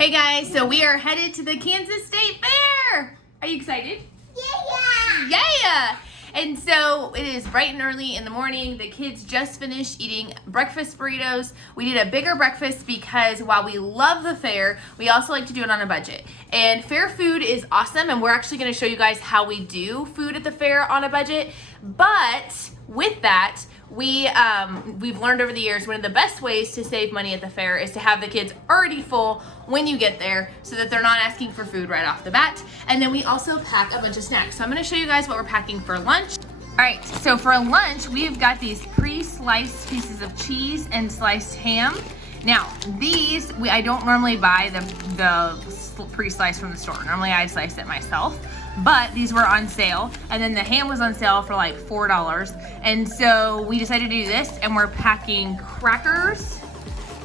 Hey guys, so we are headed to the Kansas State Fair. Are you excited? Yeah! Yeah! And so it is bright and early in the morning. The kids just finished eating breakfast burritos. We did a bigger breakfast because while we love the fair, we also like to do it on a budget. And fair food is awesome, and we're actually gonna show you guys how we do food at the fair on a budget. But with that, we've learned over the years one of the best ways to save money at the fair is to have the kids already full when you get there so that they're not asking for food right off the bat. And then we also pack a bunch of snacks. So I'm gonna show you guys what we're packing for lunch. All right, so for lunch, we've got these pre-sliced pieces of cheese and sliced ham. Now, these, I don't normally buy the pre-sliced from the store. Normally I slice it myself. But these were on sale, and then the ham was on sale for like $4. And so we decided to do this, and we're packing crackers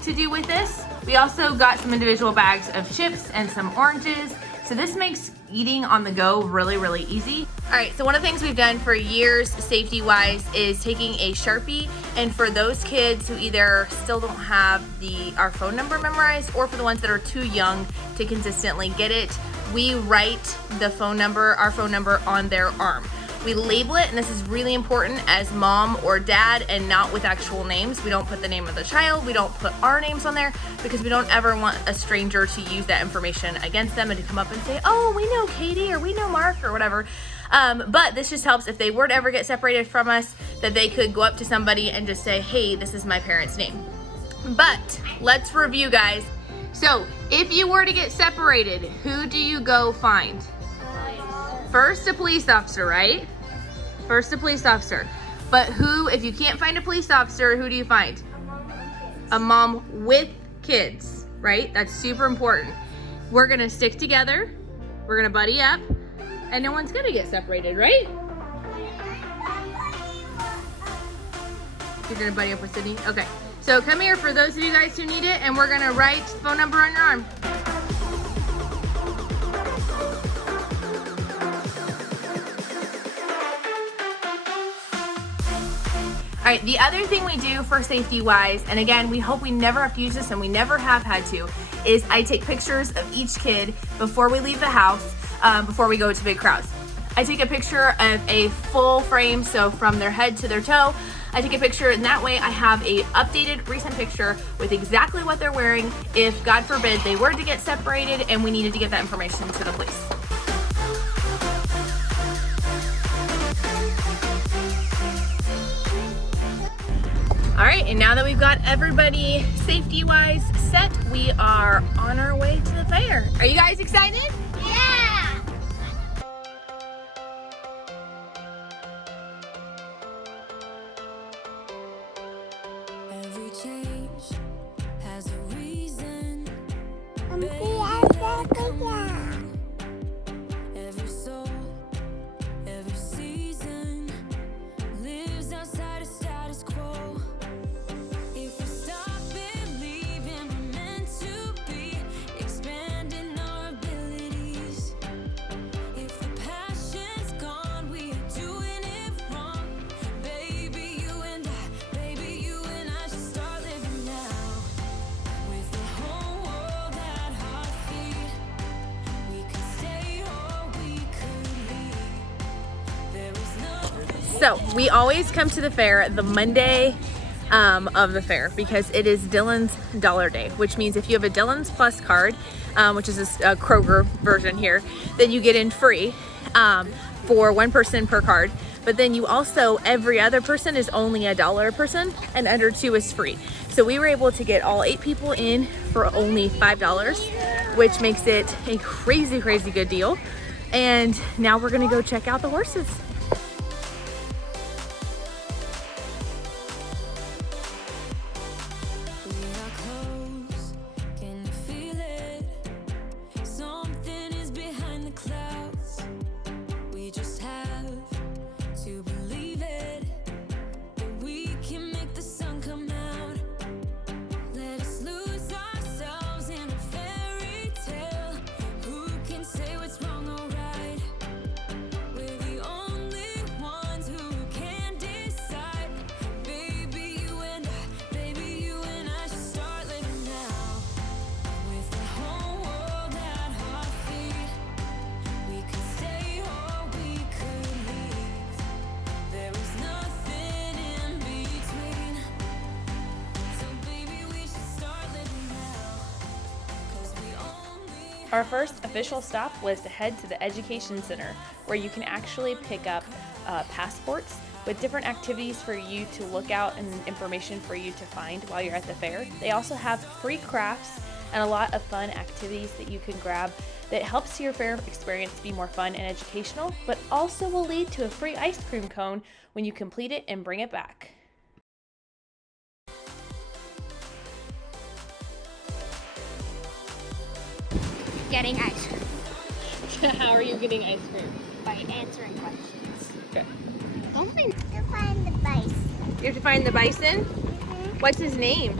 to do with this. We also got some individual bags of chips and some oranges. So this makes eating on the go really, really easy. All right, so one of the things we've done for years safety-wise is taking a Sharpie, and for those kids who either still don't have our phone number memorized, or for the ones that are too young to consistently get it, we write our phone number on their arm. We label it, and this is really important as mom or dad, and not with actual names. We don't put the name of the child, we don't put our names on there, because we don't ever want a stranger to use that information against them and to come up and say, oh, we know Katie, or we know Mark, or whatever. But this just helps if they were to ever get separated from us, that they could go up to somebody and just say, hey, this is my parent's name. But let's review, guys. So if you were to get separated, who do you go find? First, a police officer, right? First, a police officer. But who, if you can't find a police officer, who do you find? A mom with kids, right? That's super important. We're gonna stick together, we're gonna buddy up, and no one's gonna get separated, right? You're gonna buddy up with Sydney? Okay. So come here for those of you guys who need it, and we're gonna write phone number on your arm. All right, the other thing we do for safety wise, and again, we hope we never have to use this and we never have had to, is I take pictures of each kid before we leave the house, before we go to big crowds. I take a picture of a full frame, so from their head to their toe. I take a picture, and that way I have a updated recent picture with exactly what they're wearing if, God forbid, they were to get separated and we needed to get that information to the police. All right, and now that we've got everybody safety-wise set, we are on our way to the fair. Are you guys excited? Yeah! Every change has a reason. Every soul, every season lives outside of status quo. If we stop believing we're meant to be, expanding our abilities. If the passion's gone, we are doing it wrong. Baby, you and I should start living now. With the whole world at our feet, we could stay or we could leave. There is nothing. So we always come to the fair the Monday of the fair because it is Dylan's Dollar Day, which means if you have a Dylan's Plus card, which is a Kroger version here, then you get in free for one person per card. But then you also, every other person is only $1 a person, and under 2 is free. So we were able to get all 8 people in for only $5, which makes it a crazy, crazy good deal. And now we're gonna go check out the horses. We are close, can you feel it? Something is behind the clouds. We just have to believe it, that we can make the sun come out. Let us lose ourselves in a fairy tale. Who can say what's wrong or right? We're the only Our first official stop was to head to the Education Center, where you can actually pick up passports with different activities for you to look out and information for you to find while you're at the fair. They also have free crafts and a lot of fun activities that you can grab that helps your fair experience be more fun and educational, but also will lead to a free ice cream cone when you complete it and bring it back. Getting ice cream. How are you getting ice cream? By answering questions. Okay. Don't we need to find the bison? You have to find the bison? What's his name?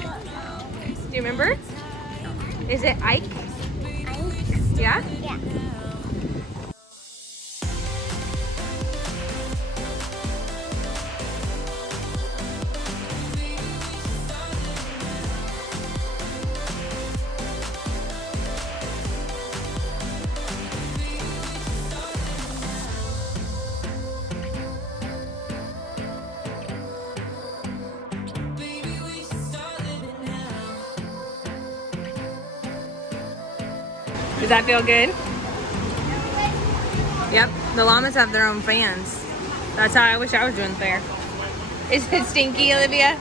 Do you remember? Is it Ike? Yeah? Yeah. Does that feel good? Yep, the llamas have their own fans. That's how I wish I was doing fair. Is it stinky, Olivia?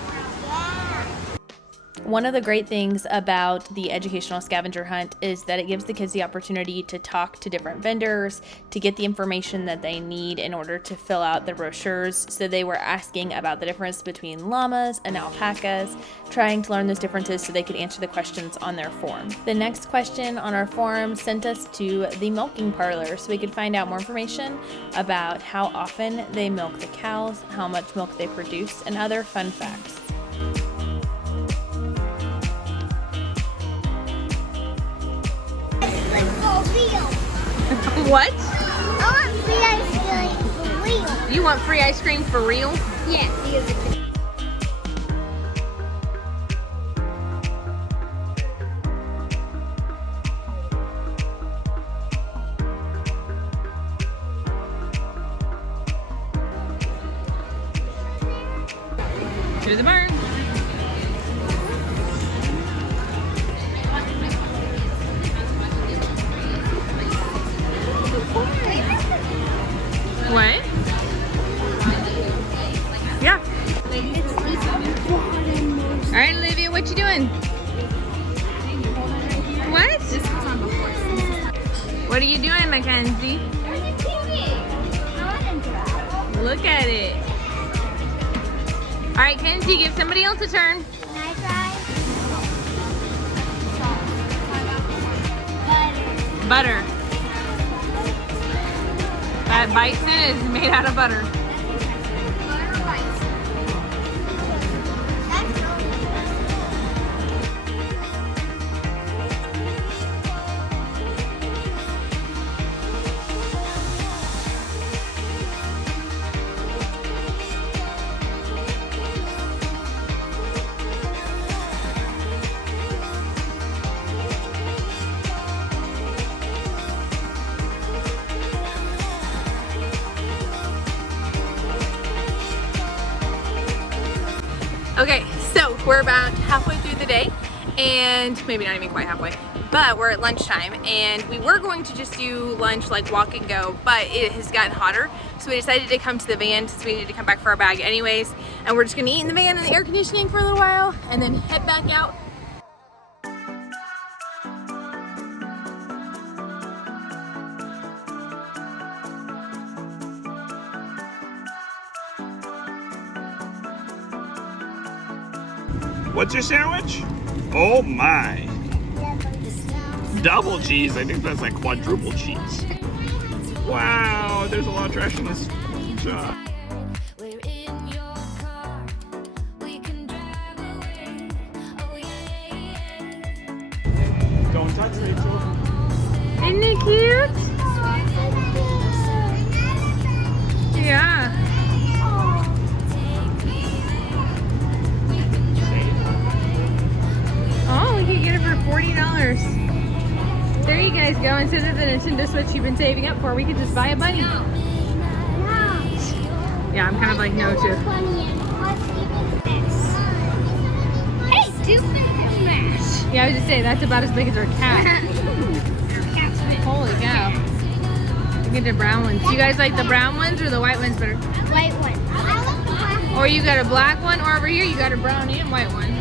One of the great things about the educational scavenger hunt is that it gives the kids the opportunity to talk to different vendors, to get the information that they need in order to fill out the brochures. So they were asking about the difference between llamas and alpacas, trying to learn those differences so they could answer the questions on their form. The next question on our form sent us to the milking parlor so we could find out more information about how often they milk the cows, how much milk they produce, and other fun facts. What? I want free ice cream for real. You want free ice cream for real? Yeah, because Here's the barn. What? Yeah. All right, Olivia, what you doing? What? What are you doing, Mackenzie? Look at it. All right, Kenzie, give somebody else a turn. Can I try? Butter. That bison is made out of butter. Okay, so we're about halfway through the day, and maybe not even quite halfway, but we're at lunchtime, and we were going to just do lunch, like walk and go, but it has gotten hotter, so we decided to come to the van since we needed to come back for our bag anyways, and we're just gonna eat in the van in the air conditioning for a little while, and then head back out. What's your sandwich? Oh my. Double cheese? I think that's like quadruple cheese. Wow, there's a lot of trash in this shot. We're in your car. We can drive away. Oh yeah. Don't touch Rachel. Isn't it cute? Yeah. Oh, we can get it for $40. There you guys go. Instead of the Nintendo Switch you've been saving up for, we could just buy a bunny. Yeah, I'm kind of like no too. Hey, do smash. Yeah, I was just saying that's about as big as our cat. Holy cow. Look at the brown ones. You guys like the brown ones or the white ones better? White one. I like the black. Or you got a black one, or over here you got a brown and white one.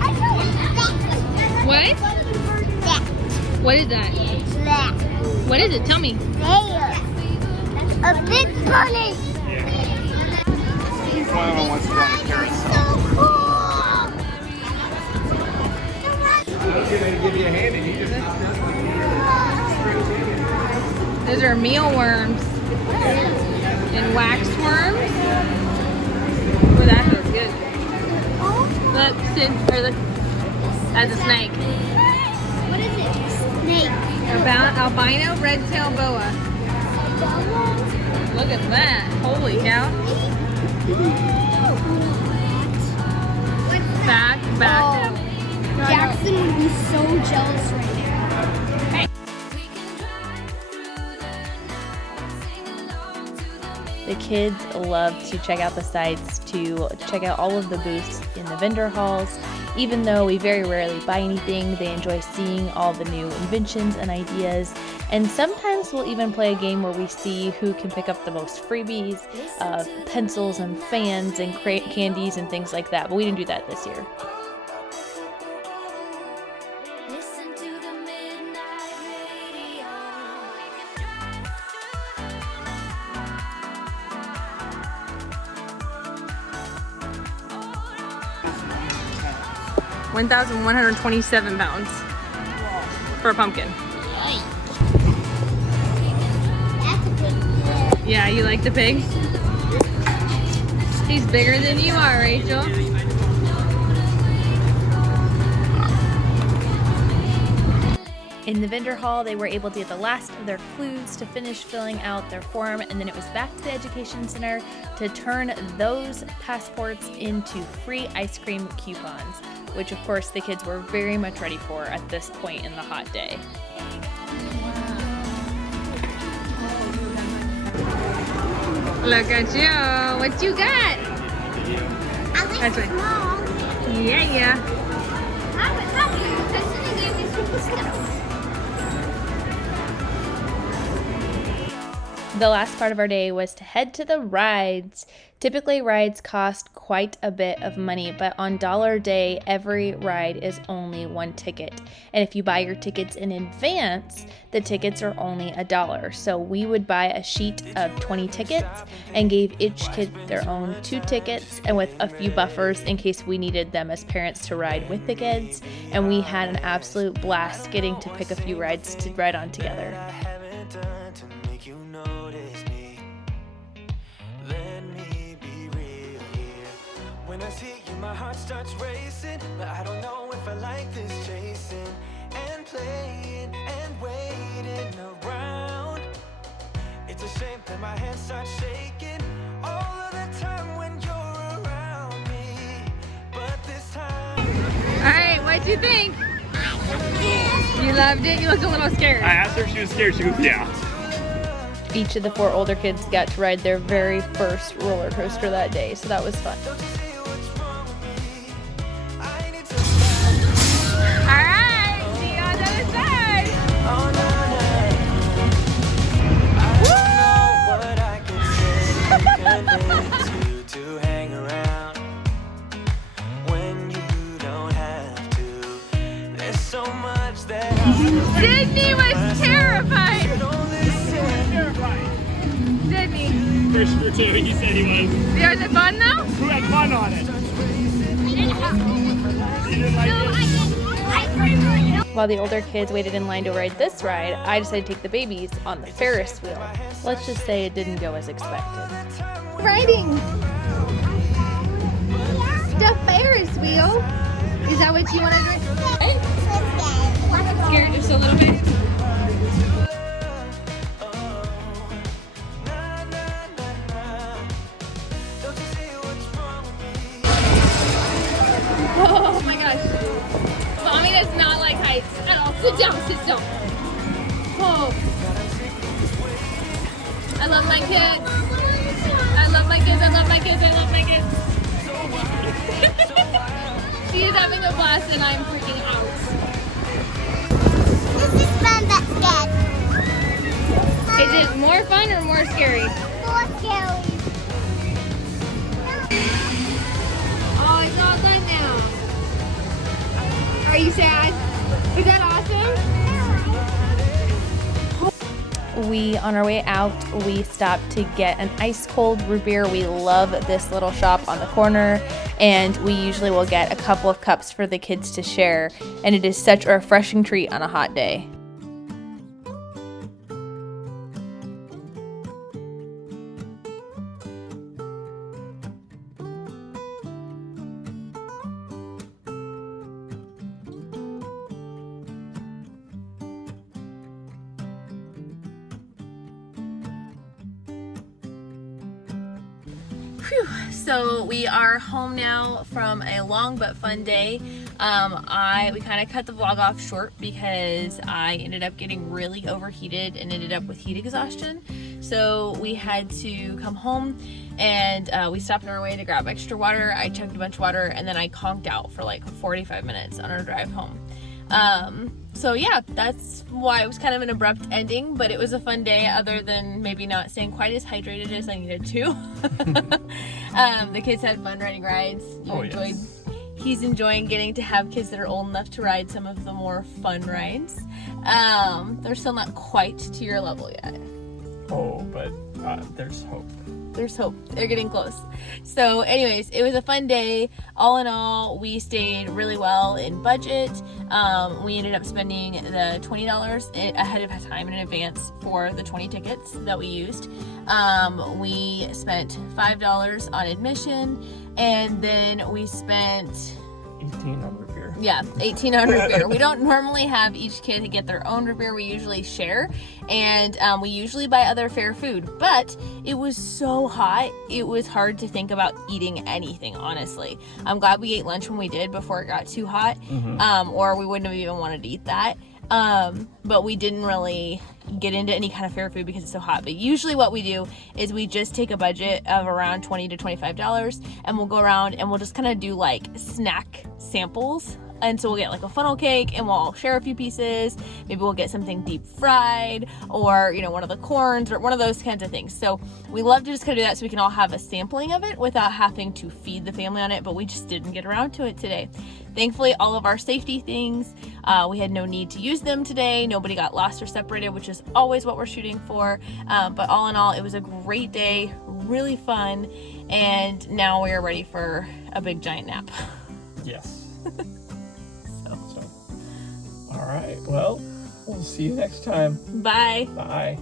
I don't like that. What? That. What is that? That. What is it? Tell me. There. A big bunny. One of them wants to go on the carousel. So cool. I was going to give you a hand and you just... Those are mealworms and wax worms. Oh, that feels good. Look, look, that's a snake. What is it? Snake. Albino red-tailed boa. Look at that. Holy cow. Back. Jackson would be so jealous right now. Hey. The kids love to check out the sites, to check out all of the booths in the vendor halls. Even though we very rarely buy anything, they enjoy seeing all the new inventions and ideas. And sometimes we'll even play a game where we see who can pick up the most freebies, pencils and fans and candies and things like that. But we didn't do that this year. Listen to the midnight radio. 1,127 pounds for a pumpkin. That's a big pig. Yeah, you like the pig? He's bigger than you are, Rachel. In the vendor hall, they were able to get the last of their clues to finish filling out their form, and then it was back to the Education Center to turn those passports into free ice cream coupons, which of course the kids were very much ready for at this point in the hot day. Look at you. What you got? I like That's the right. small. Yeah. I was happy because they gave me some Skittles. The last part of our day was to head to the rides. Typically, rides cost quite a bit of money, but on Dollar Day, every ride is only one ticket. And if you buy your tickets in advance, the tickets are only $1. So we would buy a sheet of 20 tickets and gave each kid their own 2 tickets, and with a few buffers in case we needed them as parents to ride with the kids. And we had an absolute blast getting to pick a few rides to ride on together. When I see you, my heart starts racing, but I don't know if I like this chasing and playing and waiting around. It's a shame that my hands start shaking all of the time when you're around me, but this time. All right, what'd you think? You loved it? You looked a little scared. I asked her if she was scared. She goes, yeah. Each of the 4 older kids got to ride their very first roller coaster that day, so that was fun. To hang around when you don't have to. There's so much that Sydney was terrified. Sydney. For sure too, he said he was. Was it fun though? Who had fun on it? You didn't like it? While the older kids waited in line to ride this ride, I decided to take the babies on the Ferris wheel. Let's just say it didn't go as expected. Riding the Ferris wheel. Is that what you want to do? Scared just a little bit. Oh my gosh. Mommy does not like heights at all. Sit down, sit down. Oh. I love my kids. I love my kids, I love my kids, I love my kids. She is having a blast and I'm freaking out. More fun or more scary? More scary. Oh, it's all done now. Are you sad? Is that awesome? We, on our way out, we stopped to get an ice cold root beer. We love this little shop on the corner, and we usually will get a couple of cups for the kids to share, and it is such a refreshing treat on a hot day. So we are home now from a long but fun day. We kind of cut the vlog off short because I ended up getting really overheated and ended up with heat exhaustion. So we had to come home, and we stopped on our way to grab extra water. I chugged a bunch of water, and then I conked out for like 45 minutes on our drive home. So yeah, that's why it was kind of an abrupt ending, but it was a fun day other than maybe not staying quite as hydrated as I needed to. The kids had fun riding rides. Yes. He's enjoying getting to have kids that are old enough to ride some of the more fun rides. They're still not quite to your level yet. Oh, but there's hope. There's hope. They're getting close. So anyways, it was a fun day. All in all, we stayed really well in budget. We ended up spending the $20 ahead of time in advance for the 20 tickets that we used. We spent $5 on admission, and then we spent 18 on root beer. Yeah, 18 on root beer. We don't normally have each kid get their own root beer. We usually share, and we usually buy other fair food. But it was so hot, it was hard to think about eating anything, honestly. I'm glad we ate lunch when we did before it got too hot, or we wouldn't have even wanted to eat that. But we didn't really get into any kind of fair food because it's so hot. But usually what we do is we just take a budget of around $20 to $25, and we'll go around and we'll just kind of do like snack samples. And so we'll get like a funnel cake, and we'll all share a few pieces. Maybe we'll get something deep fried, or one of the corns, or one of those kinds of things. So we love to just kind of do that so we can all have a sampling of it without having to feed the family on it, but we just didn't get around to it today. Thankfully, all of our safety things, we had no need to use them today. Nobody got lost or separated, which is always what we're shooting for. But all in all, it was a great day, really fun, and now we are ready for a big giant nap. Yes. All right. Well, we'll see you next time. Bye. Bye.